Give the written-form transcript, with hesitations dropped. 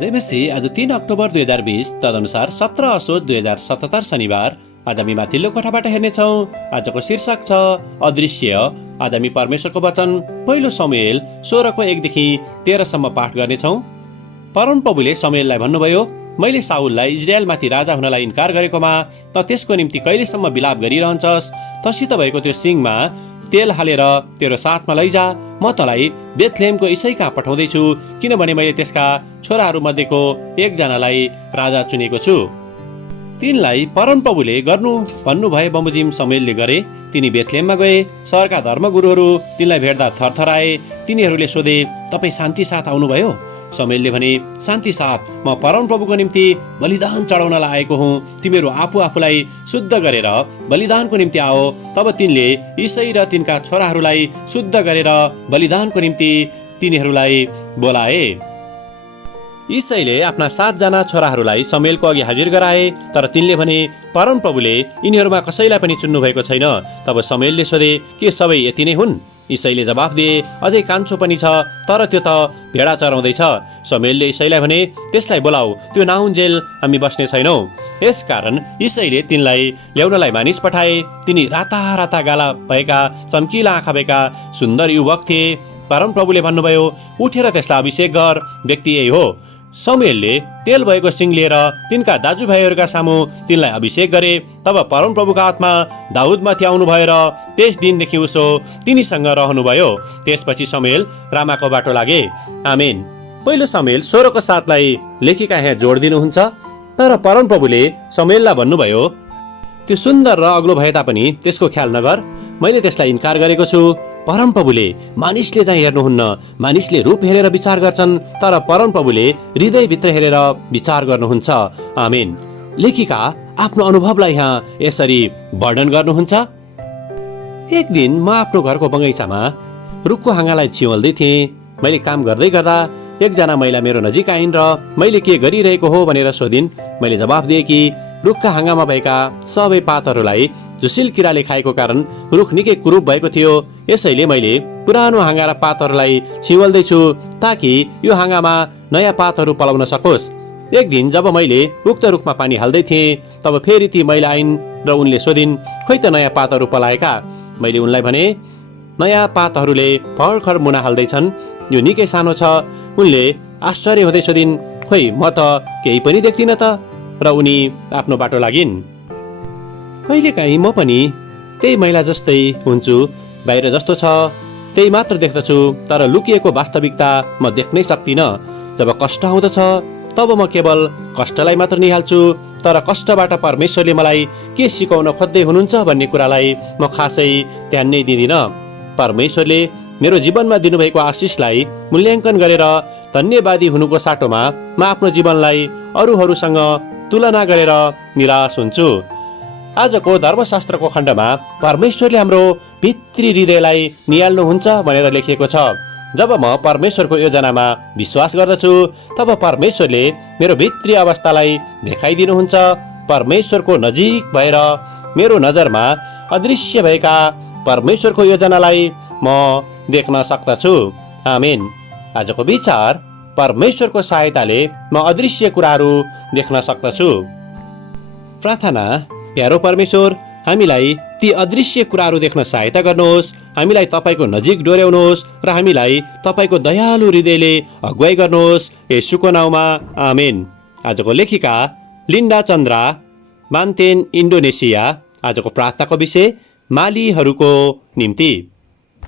जय मसी। आज 3 अक्टोबर 2020 तदनुसार 17 असोज 2077 शनिबार। आज हामी माथिल्लो कोठाबाट हेर्नेछौँ। आजको शीर्षक छ अदृश्य। आज हामी परमेश्वरको वचन पहिलो शमूएल 16:1 देखि 13 सम्म पाठ गर्नेछौँ। परमप्रभुले शमूएललाई भन्नुभयो, मैले साउललाई इजरायलमाथि राजा हुनलाई इन्कार गरेकोमा त त्यसको निम्ति कहिलेसम्म विलाप गरिरहन्छस्? तसित भएको त्यो सिङमा तेल हालेर तेरो साथमा लैजा। म तँलाई बेथलेहेमको इसाई कहाँ पठाउँदैछु, किनभने मैले त्यसका छोराहरू मध्येको एकजनालाई राजा चुनेको छु। तिनलाई परमप्रभुले गर्नु भन्नुभए बमोजिम शमूएलले गरे। तिनी बेथलेहेममा गए। सहरका धर्मगुरुहरू तिनलाई भेट्दा थरथराए। तिनीहरूले सोधे, तपाईँ शान्ति साथ आउनुभयो? शमूएलले भने, शान्ति साथ म परमप्रभुको निम्ति बलिदान चढाउनलाई आएको हुँ। तिमीहरू आफूलाई शुद्ध गरेर बलिदानको निम्ति आओ। तब तिनले इसाई र तिनका छोराहरूलाई शुद्ध गरेर बलिदानको निम्ति तिनीहरूलाई बोलाए। इसाईले आफ्ना 7 जना छोराहरूलाई शमूएलको अघि हाजिर गराए, तर तिनले भने, परमप्रभुले यिनीहरूमा कसैलाई पनि चुन्नु भएको छैन। तब शमूएलले सोधे, के सबै यति नै हुन्? इसाईले जवाफ दिए, अझै कान्छो पनि छ, तर त्यो त भेडा चराउँदैछ। शमूएलले इसाईलाई भने, त्यसलाई बोलाऊ, त्यो नआउन्जेल हामी बस्ने छैनौँ। यसकारण इसाईले तिनलाई ल्याउनलाई मानिस पठाए। तिनी राता राता गाला भएका चम्किला आँखा भएका सुन्दर युवक थिए। परमप्रभुले भन्नुभयो, उठेर त्यसलाई अभिषेक गर, व्यक्ति यही हो। शमूएलले तेल भएको सिङ लिएर तिनका दाजुभाइहरूका सामु तिनलाई अभिषेक गरे। तब परमप्रभुका आत्मा दाउदमाथि आउनु भएर त्यस दिनदेखि उसो तिनीसँग रहनुभयो। त्यसपछि शमूएल रामाको बाटो लागे। आमेन। पहिलो शमूएल 16:7 लेखिका यहाँ जोड दिनुहुन्छ। तर परमप्रभुले शमूएललाई भन्नुभयो, त्यो सुन्दर र अग्लो भए तापनि त्यसको ख्याल नगर, मैले त्यसलाई इन्कार गरेको छु। परमप्रभुले मानिसले चाहिँ हेर्नुहुन्न, मानिसले रूप हेरेर विचार गर्छन्, तर परमप्रभुले हृदयभित्र हेरेर विचार गर्नुहुन्छ। आमेन। लेखिका आफ्नो अनुभवलाई यहाँ यसरी वर्णन गर्नुहुन्छ। एक दिन म आफ्नो घरको बगैँचामा रुखको हाँगालाई छिवल्दै थिएँ। मैले काम गर्दै गर्दा एकजना महिला मेरो नजिक आइन् र मैले के गरिरहेको हो भनेर सोधिन्। मैले जवाफ दिएँ कि रुखका हाँगामा भएका सबै पातहरूलाई झुसिल किराले खाएको कारण रुख निकै कुरूप भएको थियो। यसैले मैले पुरानो हाँगा र पातहरूलाई छिवल्दैछु ताकि यो हाँगामा नयाँ पातहरू पलाउन सकोस्। एक दिन जब मैले उक्त रुखमा पानी हाल्दै थिएँ, तब फेरि ती महिला आइन् र उनले सोधिन्, खोइ त नयाँ पातहरू पलाएका? मैले उनलाई भने, नयाँ पातहरूले भर्खर मुना हाल्दैछन्, यो निकै सानो छ। उनले आश्चर्य हुँदै सोधिन्, खोइ म त केही पनि देख्दिनँ त। र उनी आफ्नो बाटो लागिन्। कहिलेकाहीँ म पनि त्यही महिला जस्तै हुन्छु। बाहिर जस्तो छ त्यही मात्र देख्दछु, तर लुकिएको वास्तविकता म देख्नै सक्दिनँ। जब कष्ट आउँदछ तब म केवल कष्टलाई मात्र निहाल्छु, तर कष्टबाट परमेश्वरले मलाई के सिकाउन खोज्दै हुनुहुन्छ भन्ने कुरालाई म खासै ध्यान नै दिँदिनँ। परमेश्वरले मेरो जीवनमा दिनुभएको आशिषलाई मूल्याङ्कन गरेर धन्यवादी हुनुको साटोमा म आफ्नो जीवनलाई अरूहरूसँग तुलना गरेर निराश हुन्छु। आजको धर्मशास्त्रको खण्डमा परमेश्वरले हाम्रो भित्री हृदयलाई निहाल्नुहुन्छ भनेर लेखिएको छ। जब म परमेश्वरको योजनामा विश्वास गर्दछु, तब परमेश्वरले मेरो भित्री अवस्थालाई देखाइदिनुहुन्छ। परमेश्वरको नजिक भएर मेरो नजरमा अदृश्य भएका परमेश्वरको योजनालाई म देख्न सक्दछु। आमेन। आजको विचार, परमेश्वरको सहायताले म अदृश्य कुराहरू देख्न सक्दछु। प्रार्थना। प्यारो परमेश्वर, हामीलाई ती अदृश्य कुराहरू देख्न सहायता गर्नुहोस्। हामीलाई तपाईँको नजिक डोर्याउनुहोस् र हामीलाई तपाईँको दयालु हृदयले अगुवाई गर्नुहोस्। येशूको नाउँमा आमेन। आजको लेखिका लिन्डा चन्द्रा, बान्तेन, इन्डोनेसिया। आजको प्रार्थनाको विषय, मालीहरूको निम्ति।